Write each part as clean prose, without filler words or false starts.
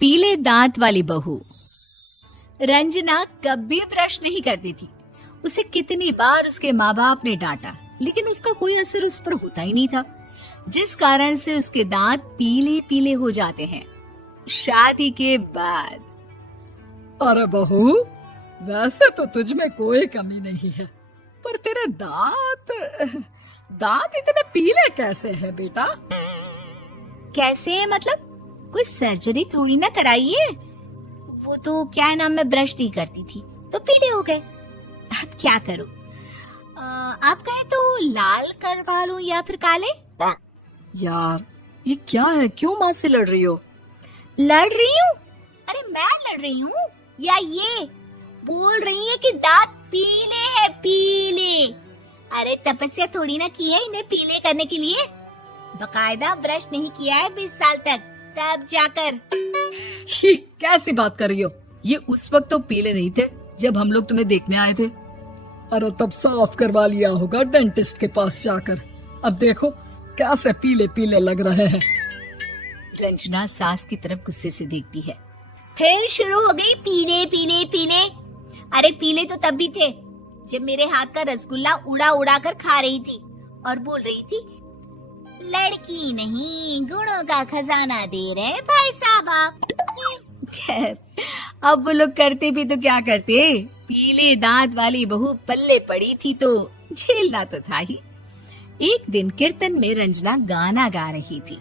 पीले दांत वाली बहू। रंजना कभी ब्रश नहीं करती थी। उसे कितनी बार उसके माँ बाप ने डांटा, लेकिन उसका कोई असर उस पर होता ही नहीं था, जिस कारण से उसके दांत पीले पीले हो जाते हैं। शादी के बाद। अरे बहू, वैसे तो तुझ में कोई कमी नहीं है, पर तेरे दांत इतने पीले कैसे हैं बेटा? कैसे मतलब? कोई सर्जरी थोड़ी ना कराइए। वो तो क्या नाम, मैं ब्रश नहीं करती थी तो पीले हो गए। अब क्या करूं? आप कहे तो लाल करवा लूं या फिर काले? यार ये क्या है, क्यों माँ से लड़ रही हो? लड़ रही हूँ? अरे मैं लड़ रही हूँ या ये बोल रही है कि दांत पीले हैं, पीले। अरे तपस्या थोड़ी ना की है इन्हें पीले करने के लिए। बकायदा ब्रश नहीं किया है 20 साल तक, तब जाकर। छी, कैसी बात कर रही हो? ये उस वक्त तो पीले नहीं थे जब हम लोग तुम्हें देखने आए थे। अरे तब साफ करवा लिया होगा डेंटिस्ट के पास जाकर। अब देखो कैसे पीले पीले लग रहे हैं। रंजना सास की तरफ गुस्से से देखती है। फिर शुरू हो गई पीले पीले पीले। अरे पीले तो तब भी थे जब मेरे हाथ का रसगुल्ला उड़ा उड़ा कर खा रही थी और बोल रही थी, लड़की नहीं गुणों का खजाना दे रहे भाई साहब आप। खैर, अब वो लोग करते भी तो क्या करते, पीले दांत वाली बहू पल्ले पड़ी थी तो झेलना तो था ही। एक दिन कीर्तन में रंजना गाना गा रही थी।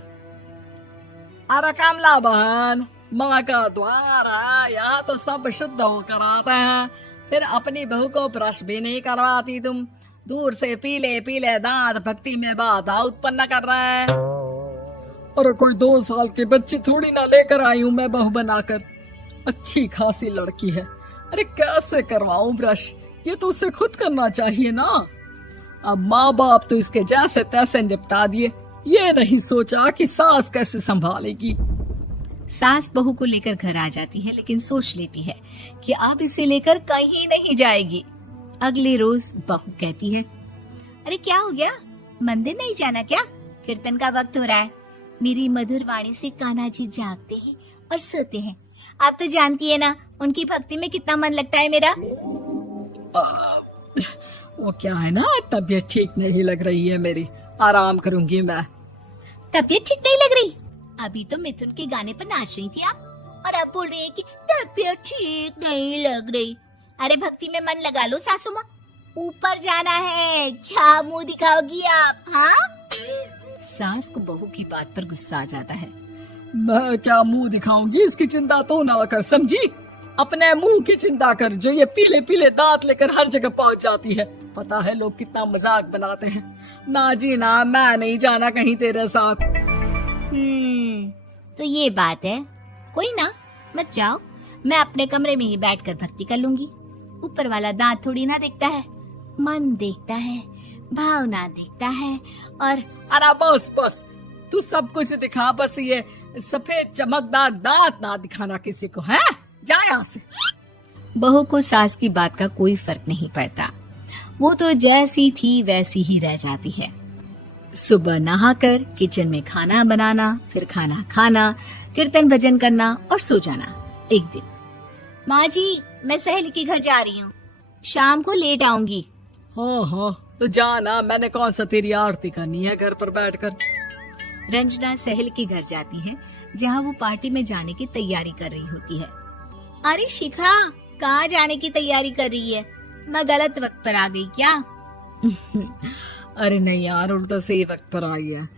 अरे कमला बहन, माँ का द्वार है, यहाँ तो सब शुद्ध होकर आते हैं, फिर अपनी बहू को ब्रश भी नहीं करवाती तुम। दूर से पीले पीले दांत भक्ति में बाधा उत्पन्न कर रहे हैं। अरे कोई 2 साल की बच्ची थोड़ी ना लेकर आई हूँ मैं बहू बनाकर। अच्छी खासी लड़की है, अरे कैसे करवाऊं ब्रश? ये तो उसे खुद करना चाहिए ना। अब माँ बाप तो इसके जैसे तैसे निपटा दिए, ये नहीं सोचा कि सास कैसे संभालेगी। सास बहू को लेकर घर आ जाती है, लेकिन सोच लेती है कि अब इसे लेकर कहीं नहीं जाएगी। अगले रोज बहू कहती है, अरे क्या हो गया, मंदिर नहीं जाना क्या? कीर्तन का वक्त हो रहा है। मेरी मधुर वाणी से कान्हा जी जागते हैं और सोते हैं। आप तो जानती है ना उनकी भक्ति में कितना मन लगता है मेरा। वो क्या है ना, तबीयत ठीक नहीं लग रही है मेरी, आराम करूंगी मैं। तबीयत ठीक नहीं लग रही? अभी तो मिथुन के गाने पर नाच रही थी आप, और अब बोल रही है कि तबीयत ठीक नहीं लग रही। अरे भक्ति में मन लगा लो सासू माँ, ऊपर जाना है, क्या मुंह दिखाओगी आप? हाँ? सास को बहू की बात पर गुस्सा आ जाता है। मैं क्या मुंह दिखाऊंगी, इसकी चिंता तो ना कर, समझी? अपने मुंह की चिंता कर, जो ये पीले पीले दांत लेकर हर जगह पहुंच जाती है। पता है लोग कितना मजाक बनाते हैं। ना जी ना, मैं नहीं जाना कहीं तेरे साथ। तो ये बात है। कोई ना, मत जाओ, मैं अपने कमरे में ही बैठकर भक्ति कर लूंगी। ऊपर वाला दांत थोड़ी ना देखता है, मन देखता है, भावना देखता है। और अरे बस बस, तू सब कुछ दिखा, बस ये सफेद चमकदार दांत ना दिखाना किसी को, है? जा यहाँ से। बहू को सास की बात का कोई फर्क नहीं पड़ता, वो तो जैसी थी वैसी ही रह जाती है। सुबह नहाकर किचन में खाना बनाना, फिर खाना खाना, कीर्तन भजन करना और सो जाना। एक दिन, माँ जी मैं सहेली के घर जा रही हूँ, शाम को लेट आऊंगी। हाँ हाँ तो जाना, मैंने कौन सा तेरी आरती करनी है घर पर बैठकर। रंजना सहेली के घर जाती है, जहाँ वो पार्टी में जाने की तैयारी कर रही होती है। अरे शिखा, कहाँ जाने की तैयारी कर रही है? मैं गलत वक्त पर आ गई क्या? अरे नहीं यार, उल्टा सही वक्त पर आई है।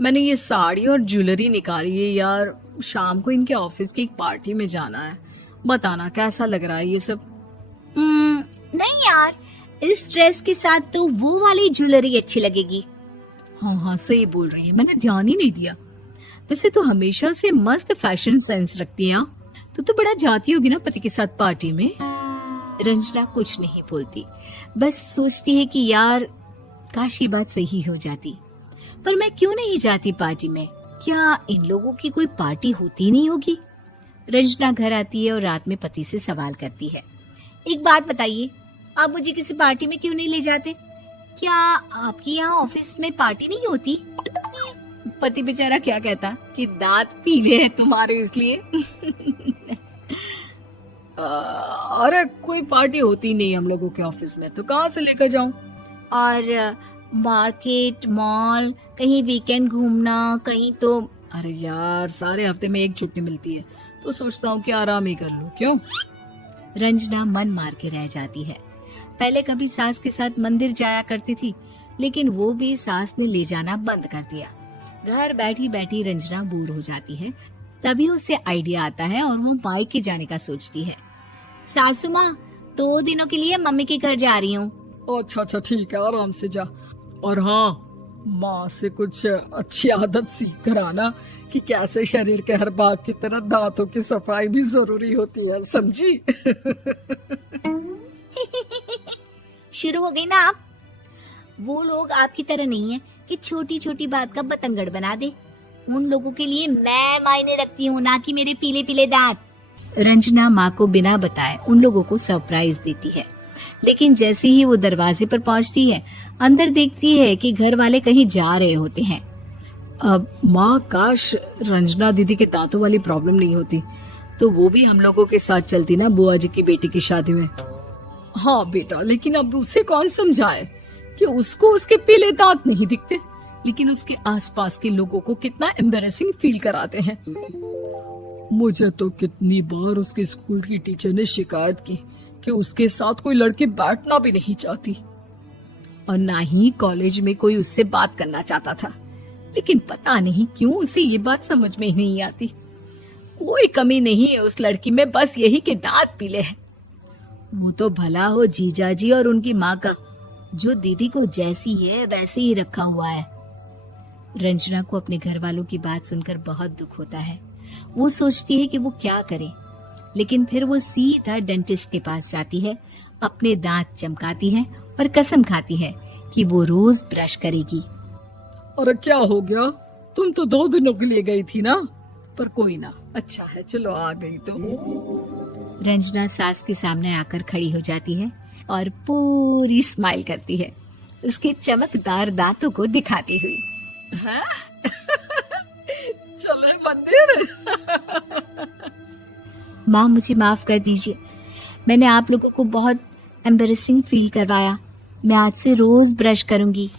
मैंने ये साड़ी और ज्वेलरी निकाली है यार, शाम को इनके ऑफिस की एक पार्टी में जाना है। बताना कैसा लग रहा है ये सब? नहीं यार, इस ड्रेस के साथ तो वो वाली ज्वेलरी अच्छी लगेगी। हाँ हाँ सही बोल रही है, मैंने ध्यान ही नहीं दिया। वैसे तो हमेशा से मस्त फैशन सेंस रखती है। तो बड़ा जाती होगी ना पति के साथ पार्टी में। रंजना कुछ नहीं बोलती, बस सोचती है कि यार काश ये बात सही हो जाती, पर मैं क्यों नहीं जाती पार्टी में? क्या इन लोगों की कोई पार्टी होती नहीं होगी? रंजना घर आती है और रात में पति से सवाल करती है, एक बात बताइए, आप मुझे किसी पार्टी में क्यों नहीं ले जाते? क्या आपके यहाँ ऑफिस में पार्टी नहीं होती? पति बेचारा क्या कहता कि दांत पीले हैं तुम्हारे इसलिए। अरे कोई पार्टी होती नहीं हम लोगों के ऑफिस में, तो कहाँ से लेकर जाऊं? और मार्केट, मॉल, कहीं वीकेंड घूमना, कहीं तो। अरे यार, सारे हफ्ते में एक छुट्टी मिलती है, तो सोचता हूँ कि आराम ही कर लूं। क्यों? रंजना मन मार के रह जाती है। पहले कभी सास के साथ मंदिर जाया करती थी, लेकिन वो भी सास ने ले जाना बंद कर दिया। घर बैठी बैठी रंजना बोर हो जाती है। तभी उसे आइडिया आता है और वो मायके जाने का सोचती है। सासू माँ, 2 दिनों के लिए मम्मी के घर जा रही हूँ। अच्छा ठीक है, आराम से जा। और हाँ, माँ से कुछ अच्छी आदत सीख कर आना कि कैसे शरीर के हर भाग की तरह दांतों की सफाई भी जरूरी होती है, समझी? शुरू हो गई ना आप। वो लोग आपकी तरह नहीं है कि छोटी छोटी बात का बतंगड़ बना दे। उन लोगों के लिए मैं मायने रखती हूँ, ना कि मेरे पीले पीले दांत। रंजना माँ को बिना बताए उन लोगों को सरप्राइज देती है, लेकिन जैसे ही वो दरवाजे पर पहुंचती है, अंदर देखती है कि घर वाले कहीं जा रहे होते हैं। अब माँ, काश रंजना दीदी के दांतों वाली प्रॉब्लम नहीं होती, तो वो भी हम लोगों के साथ चलती ना बुआ जी की बेटी की शादी में। हाँ बेटा, लेकिन अब उसे कौन समझाए कि उसको उसके पीले दांत नहीं दिखते, लेकिन उसके आसपास के लोगों को कितना एम्बैरेसिंग फील कराते हैं। मुझे तो कितनी बार उसके स्कूल की टीचर ने शिकायत की कि उसके साथ कोई लड़की बैठना भी नहीं चाहती, और ना ही कॉलेज में कोई उससे बात करना चाहता था। लेकिन पता नहीं क्यों उसे ये बात समझ में ही नहीं आती। कोई कमी नहीं है उस लड़की में, बस यही कि दांत पीले हैं। वो तो भला हो जीजाजी और उनकी माँ का, जो दीदी को जैसी है वैसे ही रखा हुआ है। रंजना को अपने घर वालों की बात सुनकर बहुत दुख होता है। वो सोचती है कि वो क्या करे, लेकिन फिर वो सीधा डेंटिस्ट के पास जाती है, अपने दांत चमकाती है और कसम खाती है कि वो रोज ब्रश करेगी। अरे क्या हो गया? तुम तो 2 दिनों के लिए गई थी ना, पर कोई ना, अच्छा है, चलो आ गई तो। रंजना सास के सामने आकर खड़ी हो जाती है और पूरी स्माइल करती है, उसके चमकदार दांतों को दिखाती हुई। चले मंदिर। माँ, मुझे माफ कर दीजिए, मैंने आप लोगों को बहुत एम्बैरेसिंग फील करवाया। मैं आज से रोज ब्रश करूंगी।